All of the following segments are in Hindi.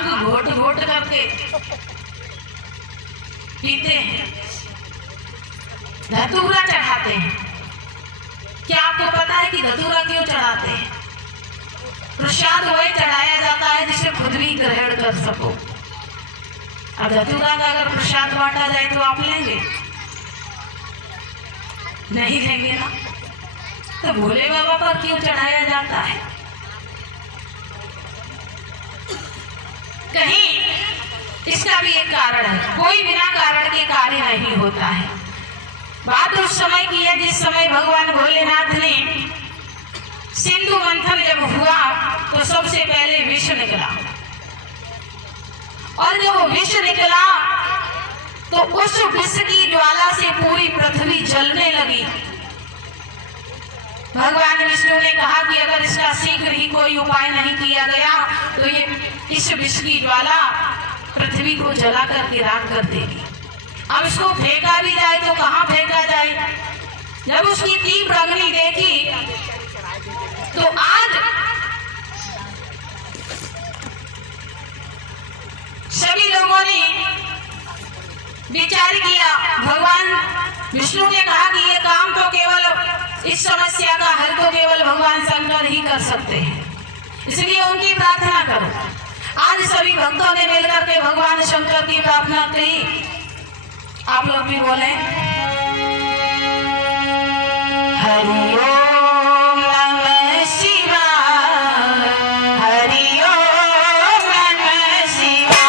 भांग घोट घोट करके पीते हैं, धतूरा चढ़ाते हैं। क्या आपको पता है कि धतूरा क्यों चढ़ाते हैं? प्रसाद वही चढ़ाया जाता है जिसे खुद भी ग्रहण कर सको। अब धतूरा का अगर प्रसाद बांटा जाए तो आप लेंगे? नहीं लेंगे ना। तो भोले बाबा पर क्यों चढ़ाया जाता है? कहीं इसका भी एक कारण है। कोई बिना कारण के कार्य नहीं होता है। बात उस समय की है जिस समय भगवान भोलेनाथ ने सिंधु मंथन जब हुआ तो सबसे पहले विष निकला, और जब विष निकला तो उस विष की ज्वाला से पूरी पृथ्वी जलने लगी। भगवान विष्णु ने कहा कि अगर इसका शीघ्र ही कोई उपाय नहीं किया गया तो ये इस विष की ज्वाला पृथ्वी को जला करके राख कर देगी। अब इसको फेंका भी जाए तो कहाँ फेंका जाए? जब उसकी तीव्र अग्नि देखी तो आज सभी लोगों ने विचार किया। भगवान विष्णु ने कहा कि ये काम तो केवल इस समस्या का हल तो केवल भगवान शंकर ही कर सकते हैं, इसलिए उनकी प्रार्थना करो। आज सभी भक्तों ने मिलकर के भगवान शंकर की प्रार्थना की। आप लोग भी बोले हरि ओम नमः शिवाय, हरि ओम नमः शिवाय।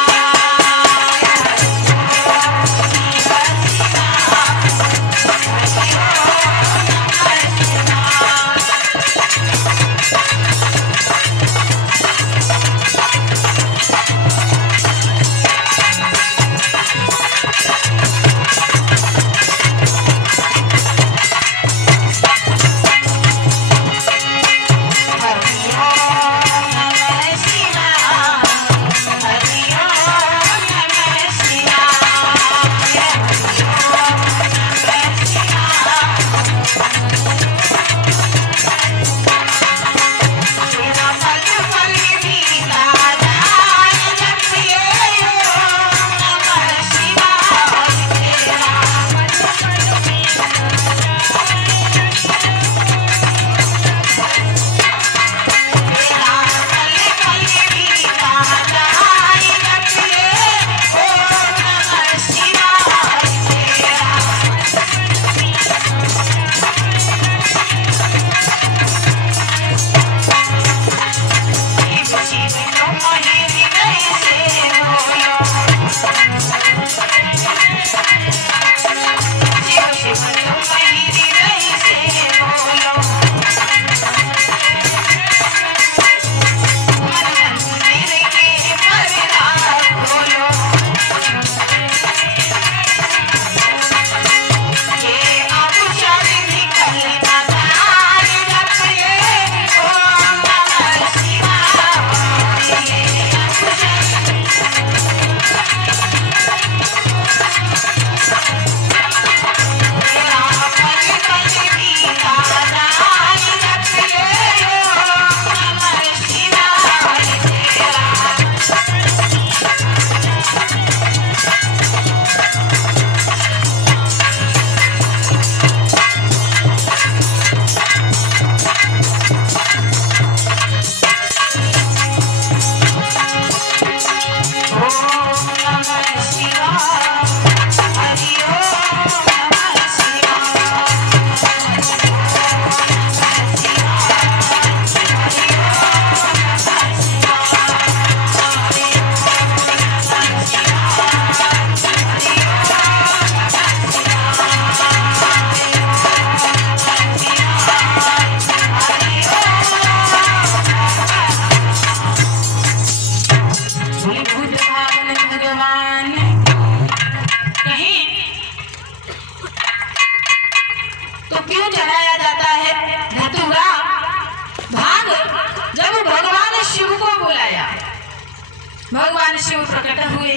भगवान शिव प्रकट हुए।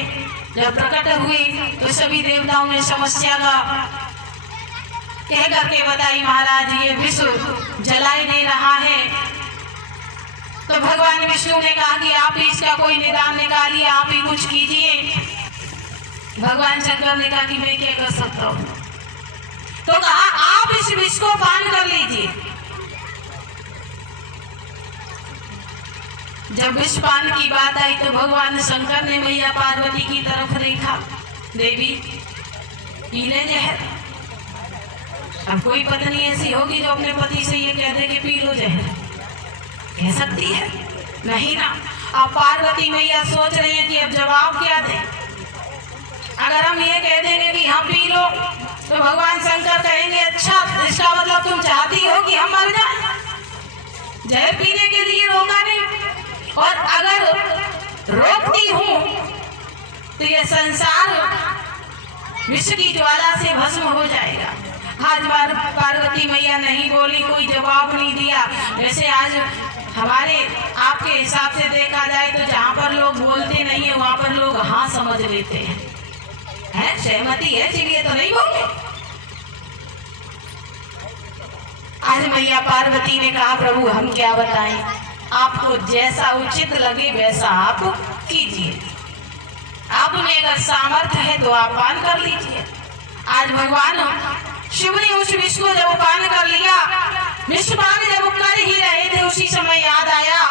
जब प्रकट हुए तो सभी देवताओं ने समस्या का कह करके बताई, महाराज ये विश्व जलाई दे रहा है। तो भगवान विष्णु ने कहा कि आप ही इसका कोई निदान निकालिए, आप ही कुछ कीजिए। भगवान शंकर ने कहा कि मैं क्या कर सकता हूँ। तो कहा आप इस विष को पान कर लीजिए। जब विष पान की बात आई तो भगवान शंकर ने मैया पार्वती की तरफ देखा, देवी पी ले जहर। अब कोई पत्नी ऐसी होगी जो अपने पति से ये कह दे कि पी लो जहर, कह सकती है? नहीं ना। अब पार्वती मैया सोच रही है कि अब जवाब क्या दे। अगर हम ये कह देंगे कि हम पी लो तो भगवान शंकर कहेंगे अच्छा इसका मतलब तुम चाहती हो कि हम मर जाए, जहर पीने के लिए रोका नहीं। और अगर रोकती हूँ तो ये संसार विष की ज्वाला से भस्म हो जाएगा। आज पार्वती मैया नहीं बोली, कोई जवाब नहीं दिया। वैसे आज हमारे आपके हिसाब से देखा जाए तो जहाँ पर लोग बोलते नहीं है वहाँ पर लोग हाँ समझ लेते हैं, है सहमति है, चलिए तो नहीं बोले। आज मैया पार्वती ने कहा प्रभु हम क्या बताएं, आपको जैसा उचित लगे वैसा आप कीजिए, आप में अगर सामर्थ्य है तो आप पान कर लीजिए। आज भगवान शिव ने उस विष को जब पान कर लिया, विष पान जब कर ही रहे थे उसी समय याद आया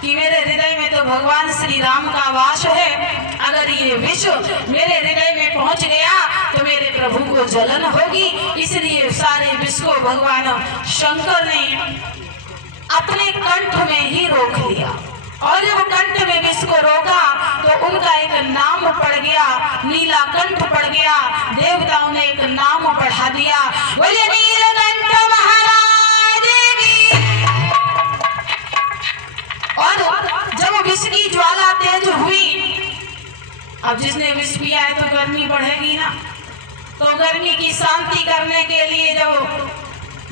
कि मेरे हृदय में तो भगवान श्री राम का वास है, अगर ये विष मेरे हृदय में पहुंच गया तो मेरे प्रभु को जलन होगी। इसलिए सारे विष को भगवान शंकर ने अपने कंठ में ही रोक लिया। और जब कंठ में विष को रोका तो उनका एक नाम पड़ गया, नीलकंठ पड़ गया। देवताओं ने एक नाम बढ़ा दिया, बोले नीलकंठ महाराज की। और जब विष की ज्वाला तेज हुई, अब जिसने विष पिया है तो गर्मी बढ़ेगी ना, तो गर्मी की शांति करने के लिए जब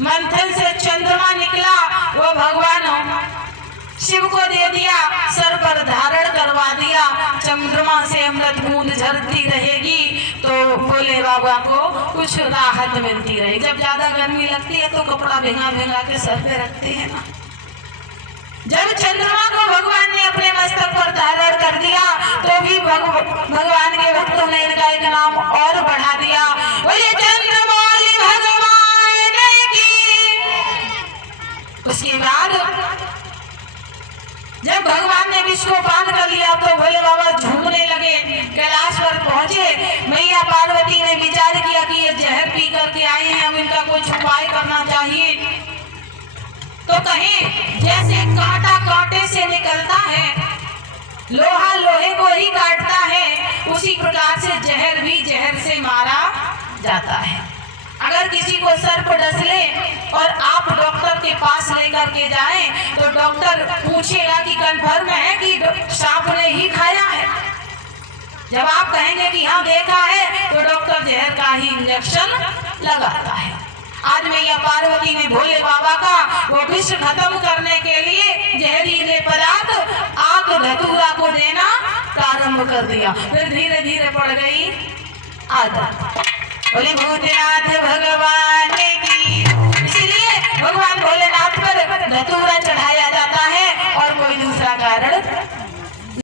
मंथन से चंद्रमा निकला वो भगवान शिव को दे दिया, सर पर धारण करवा दिया। चंद्रमा से अमृत बूंद झरती रहेगी तो भोले बाबा को कुछ राहत मिलती रहेगी। जब ज्यादा गर्मी लगती है तो कपड़ा भिंगा भिंगा के सर पे रखते हैं ना। जब चंद्रमा को भगवान ने अपने मस्तक पर धारण कर दिया तो भी भगवान के भक्तों ने इनका एक नाम और बढ़ा दिया, बोले चंद्रमौली भगवान की। उसके बाद जब भगवान ने विष को पान कर लिया तो भोले बाबा झूमने लगे, कैलाश पर पहुंचे। मैया पार्वती ने विचार किया कि ये जहर पी करके आए हैं, अब इनका कुछ उपाय करना चाहिए। तो कहें जैसे कांटा कांटे से निकलता है, लोहा लोहे को ही काटता है, उसी प्रकार से जहर भी जहर से मारा जाता है। अगर किसी को सर्प डस ले और आप डॉक्टर के पास लेकर के जाएं तो डॉक्टर पूछेगा कि कन्फर्म है कि सांप ने ही खाया है। जब आप कहेंगे कि हाँ देखा है तो डॉक्टर जहर का ही इंजेक्शन लगाता है। आज मैया पार्वती ने भोले बाबा का वो विष खत्म करने के लिए जहरीले पदार्थ आग धतूरा को देना प्रारंभ कर दिया। फिर धीरे धीरे पड़ गई आदत। बोले भूतनाथ भगवान की। इसलिए भगवान भोलेनाथ पर धतूरा चढ़ाया जाता है और कोई दूसरा कारण